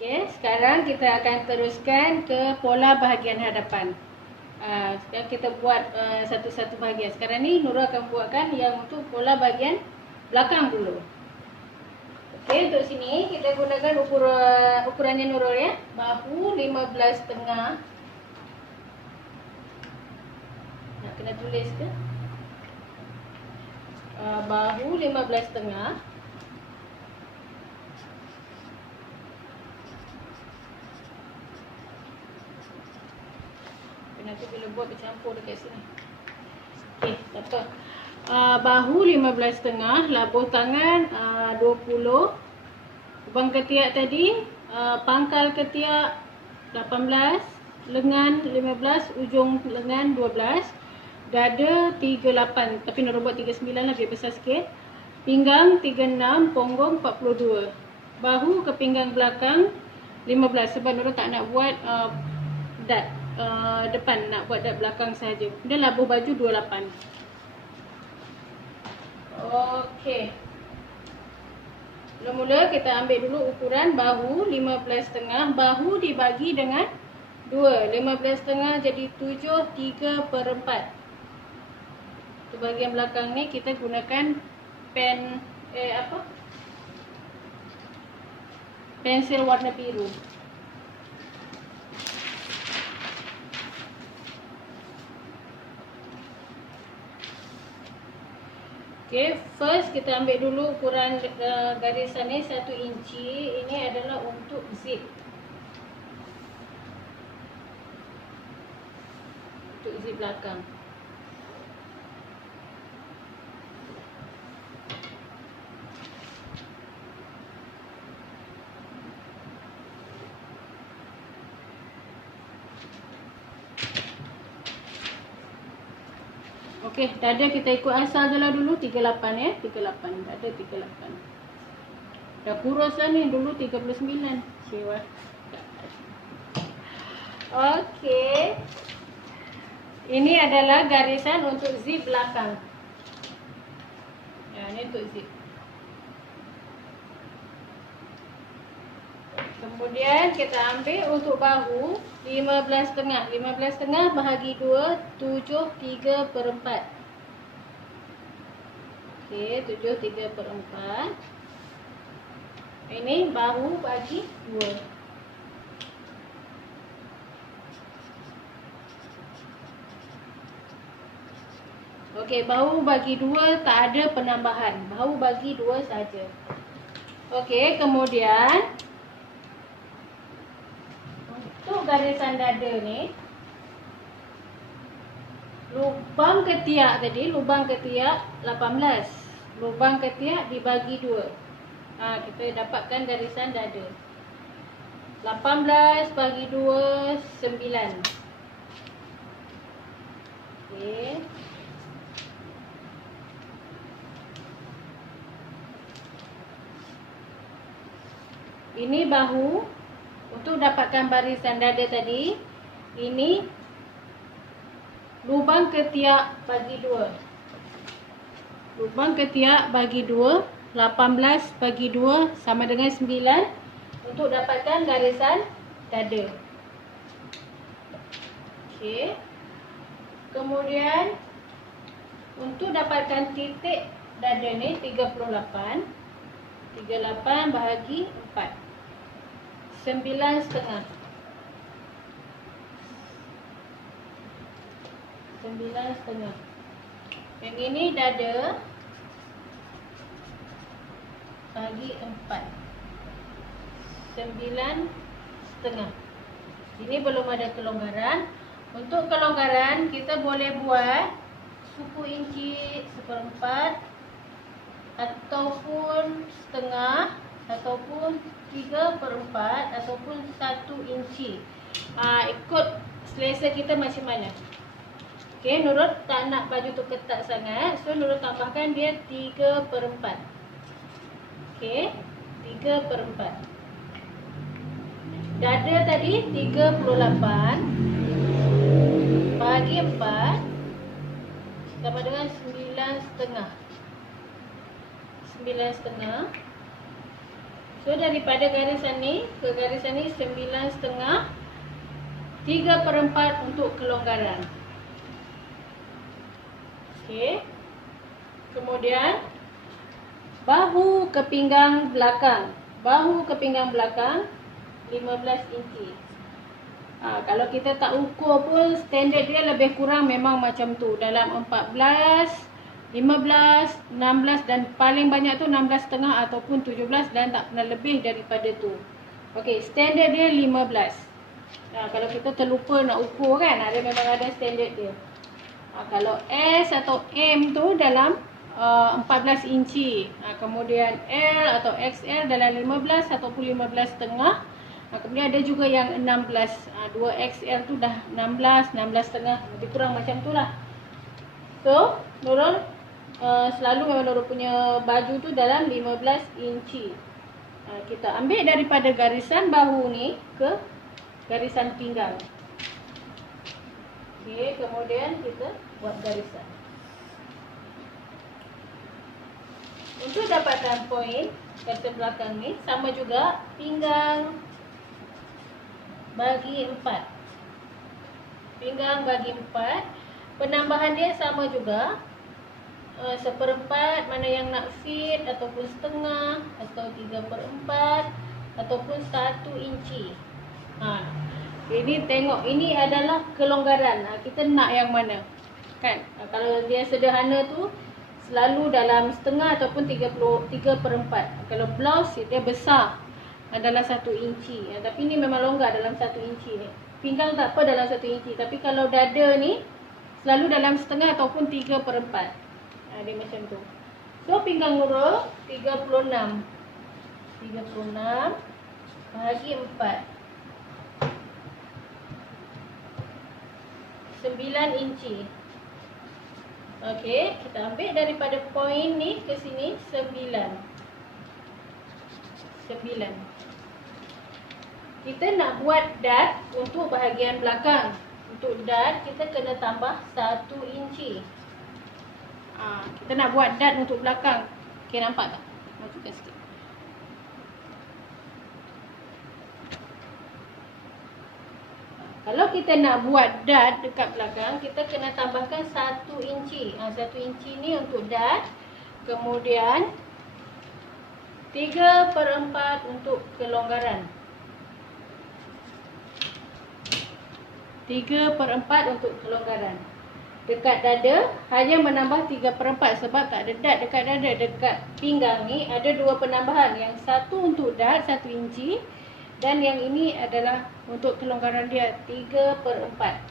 Okey, sekarang kita akan teruskan ke pola bahagian hadapan. Sekarang kita buat satu-satu bahagian. Sekarang ni Nurul akan buatkan yang untuk pola bahagian belakang dulu. Okey, untuk sini kita gunakan ukurannya Nurul ya. Bahu 15.5. Nak kena tulis ke? Bahu 15.5. Nanti bila buat bercampur dekat sini. Okey, tak apa. Bahu 15.5, labuh tangan 20. Lubang ketiak tadi, pangkal ketiak 18, lengan 15, ujung lengan 12, dada 38, tapi nak buat 39 lah biar besar sikit. Pinggang 36, punggung 42. Bahu ke pinggang belakang 15 sebab Nurul tak nak buat dart depan, nak buat dart belakang saja. Dan labuh baju 28. Okey. Mula-mula kita ambil dulu ukuran bahu 15.5. Bahu dibagi dengan 2. 15.5 jadi 7, 3/4. Untuk bahagian belakang ni kita gunakan pensil warna biru. Okay, first kita ambil dulu ukuran garisan ni 1 inci. Ini adalah untuk zip. Untuk zip belakang. Okey, dada kita ikut asal je lah dulu 38 ya. 38, dada 38. Dah kurus lah ni, dulu 39. Siwa. Okey. Ini adalah garisan untuk zip belakang. Ya, ni untuk zip. Kemudian kita ambil untuk bahu 15.5. 15.5 bahagi 2, 7, 3/4. Okey, 7, 3/4. Ini bahu bagi 2. Okey, bahu bagi 2 tak ada penambahan. Bahu bagi 2 saja. Okey, kemudian untuk garisan dada ni, lubang ketiak tadi, lubang ketiak 18. Lubang ketiak dibagi 2. Kita dapatkan garisan dada. 18 bagi 2, 9. Okey. Ini bahu. Untuk dapatkan barisan dada tadi, ini lubang ketiak bagi 2. Lubang ketiak bagi 2, 18 bagi 2 sama dengan 9 untuk dapatkan garisan dada. Okey. Kemudian untuk dapatkan titik dada ni 38. 38 bahagi 4. 9.5. 9.5. Yang ini dada bagi 4. 9.5. Ini belum ada kelonggaran. Untuk kelonggaran kita boleh buat suku inci 1/4 ataupun setengah, ataupun 3/4 ataupun 1 inci. Ikut selesa kita macam mana. Okey, Nurul tak nak baju tu ketat sangat, so Nurul tambahkan dia 3/4. Okey, 3/4. Dada tadi 38 bagi 4 sama dengan 9.5. 9.5. So daripada garisan ni ke garisan ni 9,5, 3/4 untuk kelonggaran. Okey. Kemudian bahu ke pinggang belakang. Bahu ke pinggang belakang 15 inci. Kalau kita tak ukur pun standard dia lebih kurang memang macam tu. Dalam 14, 15, 16 dan paling banyak tu 16,5 ataupun 17 dan tak pernah lebih daripada tu. Okey, standard dia 15. Kalau kita terlupa nak ukur kan, memang ada standard dia. Kalau S atau M tu dalam 14 inci. Kemudian L atau XL dalam 15 ataupun 15,5. Kemudian ada juga yang 16. 2XL tu dah 16, 16,5. Lebih kurang macam tu lah. So, Nurul selalu memang Nurul punya baju tu dalam 15 inci. Kita ambil daripada garisan bahu ni ke garisan pinggang. Okey, kemudian kita buat garisan. Untuk dapatkan poin garis belakang ni sama juga pinggang bagi 4. Pinggang bagi 4. Penambahan dia sama juga. 1/4 mana yang nak fit ataupun setengah atau 3/4 ataupun 1 inci. Ini tengok, ini adalah kelonggaran. Kita nak yang mana? Kan? Kalau dia sederhana tu selalu dalam setengah ataupun 3/4. Kalau blouse dia besar adalah 1 inci. Tapi ni memang longgar dalam 1 inci ni. Pinggang tak apa dalam 1 inci. Tapi kalau dada ni selalu dalam setengah ataupun 3/4. Dia macam tu. So pinggang Nurul 36. 36 bahagi 4. 9 inci. Okey, kita ambil daripada poin ni ke sini 9. 9. Kita nak buat dart untuk bahagian belakang. Untuk dart kita kena tambah 1 inci. Kita nak buat dart untuk belakang. Okey, nampak tak? Masukkan sikit. Kalau kita nak buat dart dekat belakang, kita kena tambahkan 1 inci. 1 inci ni untuk dart. Kemudian 3/4 untuk kelonggaran. 3/4 untuk kelonggaran. Dekat dada hanya menambah 3/4 sebab tak ada dart dekat dada. Dekat pinggang ni ada 2 penambahan. Yang satu untuk dart 1 inci dan yang ini adalah untuk kelonggaran dia 3/4.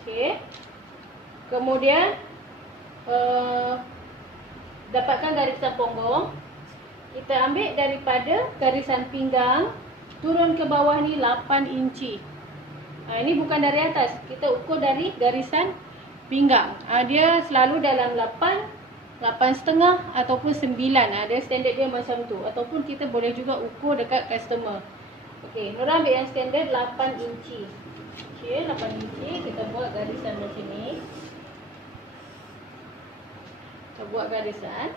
Okey. Kemudian dapatkan garisan punggung. Kita ambil daripada garisan pinggang turun ke bawah ni 8 inci. Ini bukan dari atas, kita ukur dari garisan pinggang. Dia selalu dalam 8, 8,5 ataupun 9. Dia standard dia macam tu. Ataupun kita boleh juga ukur dekat customer. Okey, Nurul ambil yang standard 8 inci. Okey, 8 inci. Kita buat garisan macam ni. Kita buat garisan.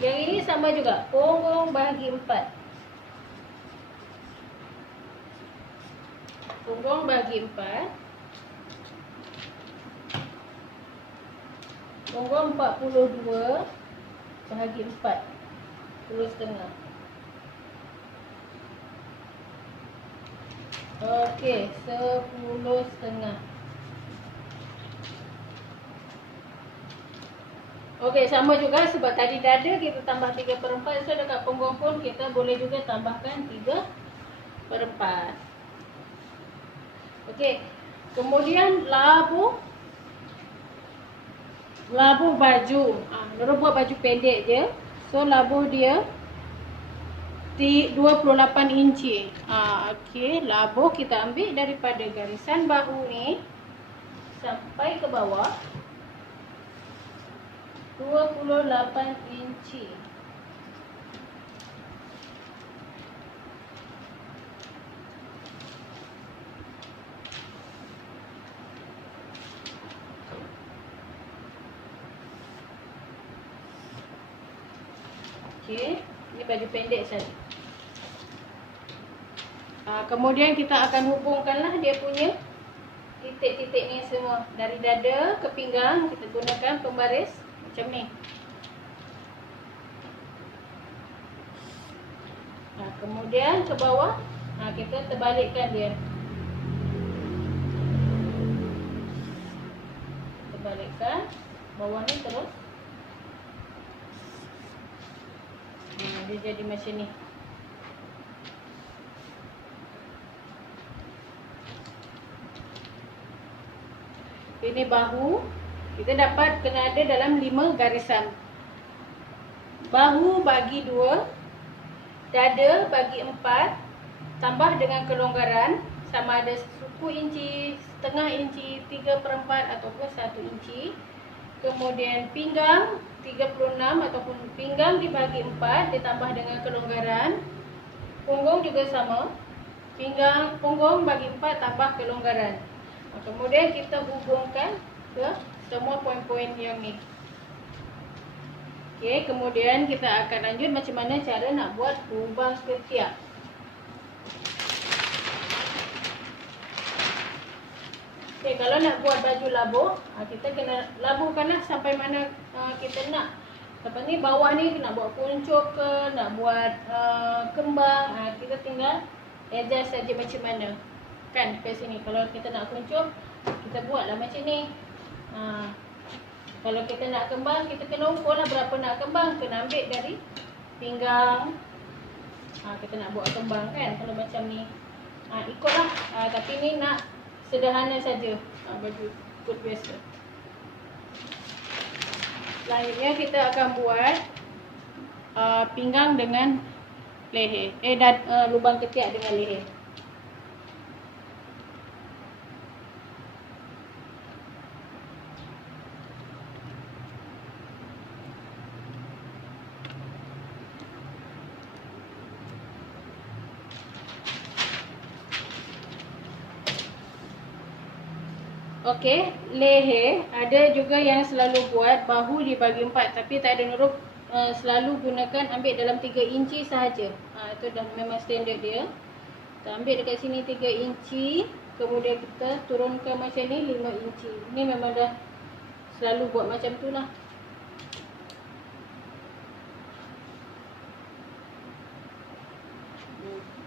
Yang ini sama juga. Punggung bahagi 4. Punggung bahagi 4. Punggung 42 bahagi 4. 10,5. Okey, 10,5. Okey, sama juga sebab tadi dada kita tambah 3/4. So dekat punggung pun kita boleh juga tambahkan 3/4. Okey. Kemudian labuh baju. Nurul buat baju pendek je. So labuh dia 28 inci. Okey, labuh kita ambil daripada garisan bahu ni sampai ke bawah 28 inci. Okey, ini baju pendek saja. Kemudian kita akan hubungkanlah dia punya titik-titik ni semua. Dari dada ke pinggang kita gunakan pembaris macam ni. Kemudian ke bawah kita terbalikkan dia. Terbalikkan bawah ni terus. Dia jadi macam ni. Ini bahu. Kita dapat kena ada dalam 5 garisan. Bahu bagi 2, dada bagi 4, tambah dengan kelonggaran sama ada suku inci, setengah inci, 3/4 ataupun 1 inci. Kemudian pinggang 36 ataupun pinggang dibagi 4 ditambah dengan kelonggaran. Punggung juga sama. Punggung bagi 4 tambah kelonggaran. Kemudian kita hubungkan ke semua poin-poin yang ni. Okey, kemudian kita akan lanjut macam mana cara nak buat lubang ketiak. Okey, kalau nak buat baju labuh, kita kena labuhkanlah sampai mana kita nak. Lepas ni bawah ni nak buat kuncup ke, nak buat kembang, kita tinggal adjust saja macam mana. Kan ke sini. Kalau kita nak kuncup, kita buatlah macam ni. Kalau kita nak kembang, kita kena ukurlah berapa nak kembang. Kena ambil dari pinggang. Kita nak buat kembang kan. Kalau macam ni, ikutlah. Tapi ni nak sederhana saja. Baju ikut biasa. Selanjutnya kita akan buat pinggang dengan leher. Lubang ketiak dengan leher. Okey, leher ada juga yang selalu buat bahu dibagi 4 tapi tak ada nurut, selalu gunakan ambil dalam 3 inci sahaja. Itu dah memang standard dia. Kita ambil dekat sini 3 inci, kemudian kita turunkan macam ni 5 inci. Ni memang dah selalu buat macam tu lah.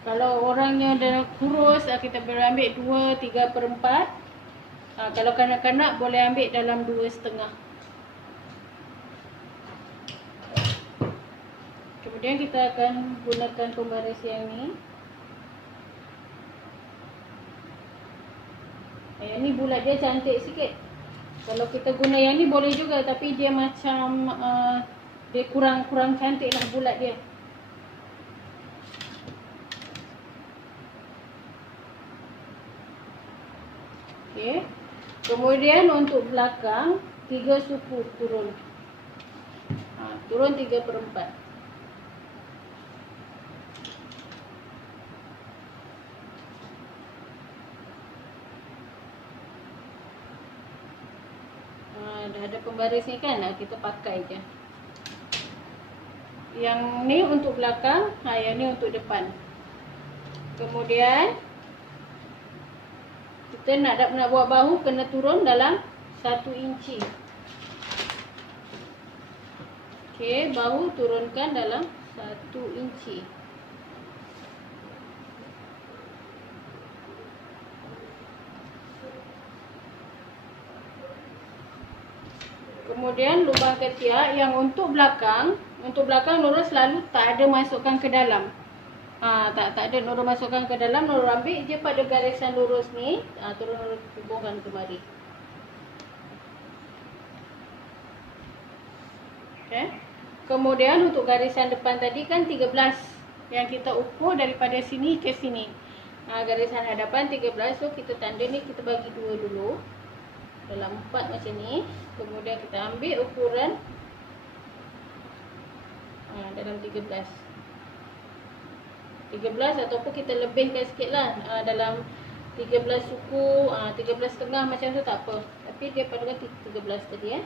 Kalau orangnya dah kurus, kita boleh ambil 2/3/4. Kalau kanak-kanak boleh ambil dalam 2,5. Kemudian kita akan gunakan pembaris yang ni. Yang ni bulat dia cantik sikit. Kalau kita guna yang ni boleh juga, tapi dia macam dia kurang cantik lah bulat dia. Okey. Kemudian untuk belakang 3 suku turun. Turun 3/4. Dah ada pembaris ni kan, kita pakai je. Yang ni untuk belakang, yang ni untuk depan. Kemudian kita nak buat bahu, kena turun dalam 1 inci. Okey, bahu turunkan dalam 1 inci. Kemudian lubang ketiak yang untuk belakang Nurul selalu tak ada masukkan ke dalam. Tak ada Nurul masukkan ke dalam. Nurul ambil je pada garisan lurus ni, terus Nurul hubungkan kemari. Okay. Kemudian untuk garisan depan tadi kan 13 yang kita ukur daripada sini ke sini. Garisan hadapan 13, so kita tanda ni, kita bagi 2 dulu. Dalam 4 macam ni. Kemudian kita ambil ukuran dalam 13 ataupun kita lebihkan sikit lah, dalam 13 suku, 13,5 macam tu tak apa. Tapi dia padukan 13 tadi .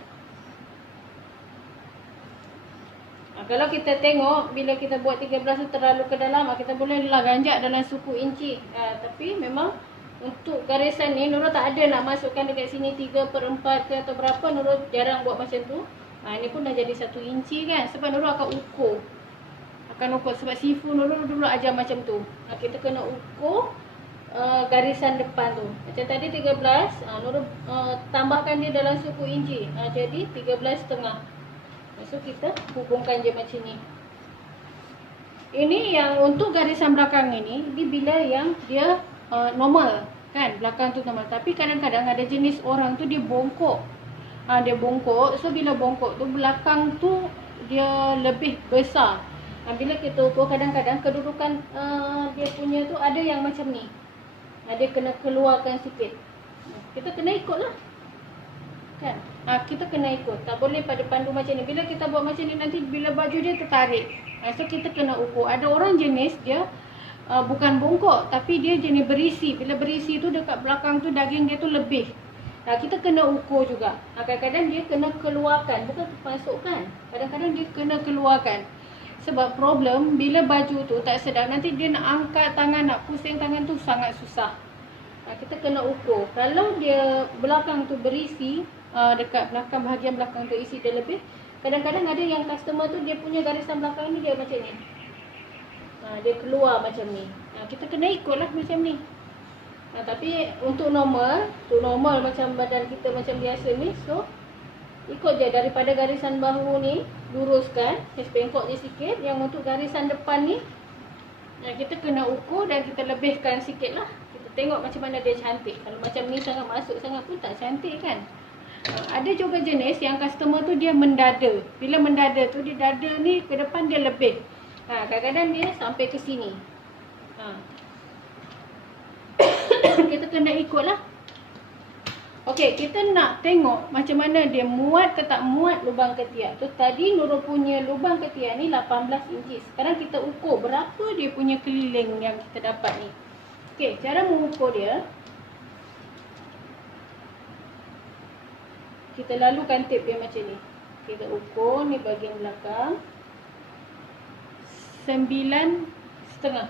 Kalau kita tengok bila kita buat 13 tu terlalu ke dalam, kita boleh lah ganjak dalam suku inci. Tapi memang untuk garisan ni Nurul tak ada nak masukkan dekat sini 3/4 ke atau berapa. Nurul jarang buat macam tu. Ini pun dah jadi 1 inci kan. Sebab Nurul akan ukur. Sebab sifu Nurul dulu ajar macam tu. Kita kena ukur garisan depan tu. Macam tadi 13, Nurul tambahkan dia dalam suku inci. Jadi 13.5. So kita hubungkan je macam ni. Ini yang untuk garisan belakang ini bila yang dia normal kan, belakang tu normal. Tapi kadang-kadang ada jenis orang tu dia bongkok. Dia bongkok. So bila bongkok tu belakang tu dia lebih besar. Bila kita ukur kadang-kadang kedudukan dia punya tu ada yang macam ni. Dia kena keluarkan sikit. Kita kena ikutlah. Kan? Kita kena ikut. Tak boleh pada pandu macam ni. Bila kita buat macam ni nanti bila baju dia tertarik. So kita kena ukur. Ada orang jenis dia bukan bongkok tapi dia jenis berisi. Bila berisi tu dekat belakang tu daging dia tu lebih. Kita kena ukur juga. Kadang-kadang dia kena keluarkan, bukan masukkan. Kadang-kadang dia kena keluarkan. Sebab problem bila baju tu tak sedap nanti dia nak angkat tangan, nak pusing tangan tu sangat susah. Kita kena ukur. Kalau dia belakang tu berisi, dekat belakang bahagian belakang tu isi dia lebih. Kadang-kadang ada yang customer tu dia punya garisan belakang ni dia macam ni. Dia keluar macam ni. Kita kena ikutlah macam ni. Tapi untuk normal macam badan kita macam biasa ni, so ikut je daripada garisan bahu ni luruskan, pengkok je sikit. Yang untuk garisan depan ni kita kena ukur dan kita lebihkan sikit lah. Kita tengok macam mana dia cantik. Kalau macam ni sangat masuk sangat pun tak cantik kan. Ada juga jenis yang customer tu dia mendada. Bila mendada tu dia dada ni ke depan dia lebih. Kadang-kadang dia sampai ke sini. Kita kena ikutlah. Okey, kita nak tengok macam mana dia muat ke tak muat lubang ketiak tu. Tadi Nurul punya lubang ketiak ni 18 inci. Sekarang kita ukur berapa dia punya keliling yang kita dapat ni. Okey, cara mengukur dia, kita lalukan tip dia macam ni. Kita ukur ni bahagian belakang 9.5.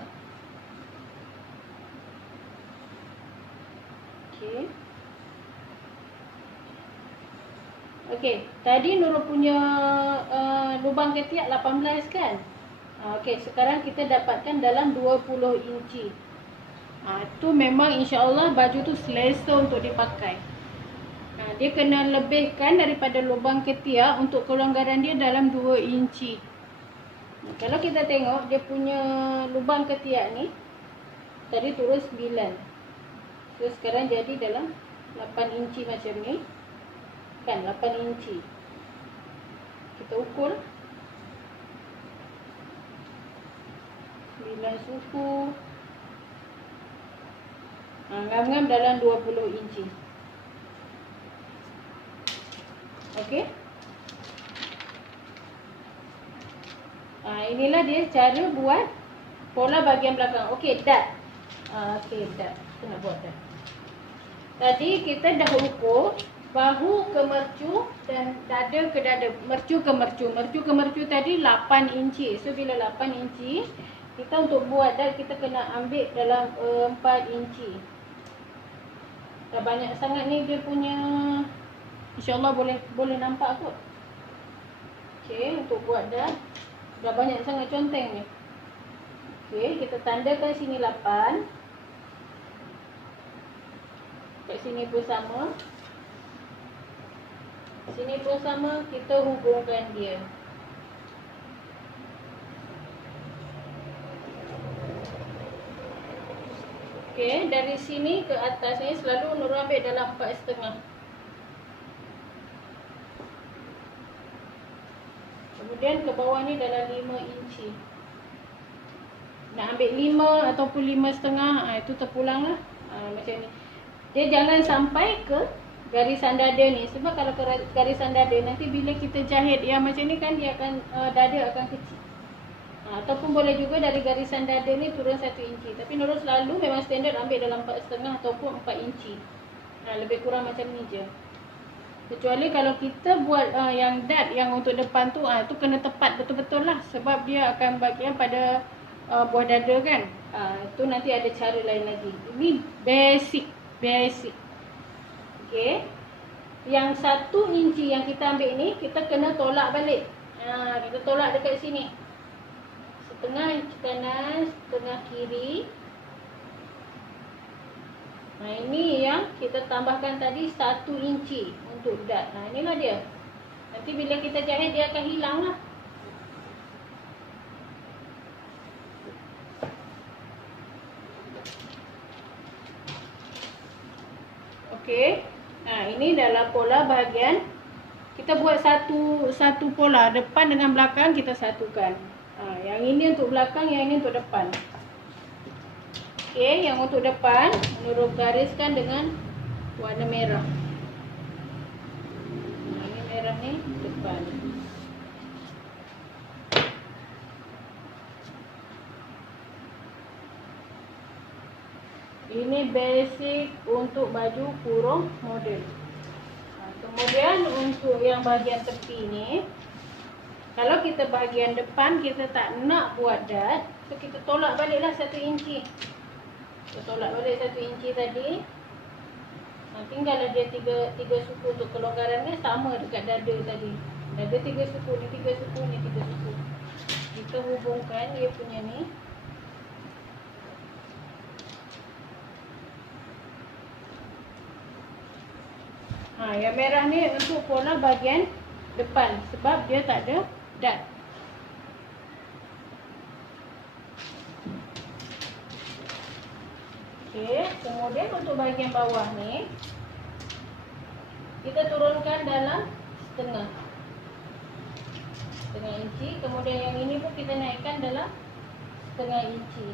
Okey. Okey, tadi Nurul punya lubang ketiak 18 kan? Okey, sekarang kita dapatkan dalam 20 inci. Tu memang insya-Allah baju tu selesa untuk dipakai. Dia kena lebihkan daripada lubang ketiak untuk kelonggaran dia dalam 2 inci. Kalau kita tengok dia punya lubang ketiak ni tadi turun 9. So sekarang jadi dalam 8 inci macam ni. Kan 8 inci. Kita ukur 9 suku. Ngam-ngam dalam 20 inci. Okey. Inilah dia cara buat pola bahagian belakang. Okey, dah. Okey, dah. Kita nak buat dah. Tadi kita dah ukur bahu ke mercu dan dada ke dada. Mercu ke mercu. Mercu ke mercu tadi 8 inci. So bila 8 inci, kita untuk buat dah kita kena ambil dalam 4 inci. Dah banyak sangat ni dia punya. InsyaAllah boleh nampak kot. Okey, untuk buat dah banyak sangat conteng ni. Okey, kita tandakan sini 8. Kat sini pun sama. Sini pun sama, kita hubungkan dia. Okey, dari sini ke atas ni selalu Nurul ambil dalam 4.5. Kemudian ke bawah ni dalam 5 inci. Nak ambil 5 ataupun 5.5, itu terpulang lah. Macam ni. Dia jangan sampai ke garisan dada ni. Sebab kalau ke garisan dada, nanti bila kita jahit yang macam ni kan, dia akan dada akan kecil. Ataupun boleh juga dari garisan dada ni turun 1 inci. Tapi Nurul selalu memang standard ambil dalam 4.5 ataupun 4 inci. Lebih kurang macam ni je. Kecuali kalau kita buat yang dart yang untuk depan tu, tu kena tepat betul-betul lah. Sebab dia akan bagian pada buah dada kan. Tu nanti ada cara lain lagi. Ini basic. Okay. Yang 1 inci yang kita ambil ni, kita kena tolak balik. Kita tolak dekat sini. Setengah inci kanan, setengah kiri. Ini yang kita tambahkan tadi 1 inci untuk dart. Inilah dia. Nanti bila kita jahit dia akan hilang lah. Okey. Ini dalam pola bahagian. Kita buat satu pola depan dengan belakang kita satukan. Yang ini untuk belakang, yang ini untuk depan. Okey, yang untuk depan menurut gariskan dengan warna merah. Ini merah ni depan. Ini basic untuk baju kurung model. Kemudian untuk yang bahagian tepi ni, kalau kita bahagian depan kita tak nak buat dart, so kita tolak baliklah 1 inci. Kita tolak balik 1 inci tadi. Tinggallah dia 3 suku untuk kelonggarannya sama dekat dada tadi. Dada 3 suku, ni 3 suku, ni 3 suku. Kita hubungkan dia punya ni. Yang merah ni untuk pola bahagian depan sebab dia tak ada dart. Okey, kemudian untuk bahagian bawah ni kita turunkan dalam setengah inci. Kemudian yang ini pun kita naikkan dalam setengah inci.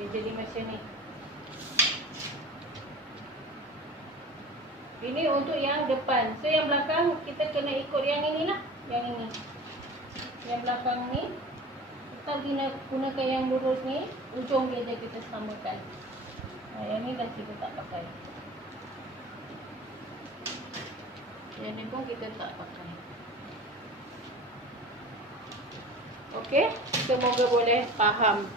Dia jadi macam ni. Ini untuk yang depan. So yang belakang kita kena ikut yang inilah, yang ini. Yang belakang ni kita gunakan yang lurus ni, ujung dia je kita samakan. Yang ni dah kita tak pakai. Yang ni pun kita tak pakai. Okey, semoga boleh faham.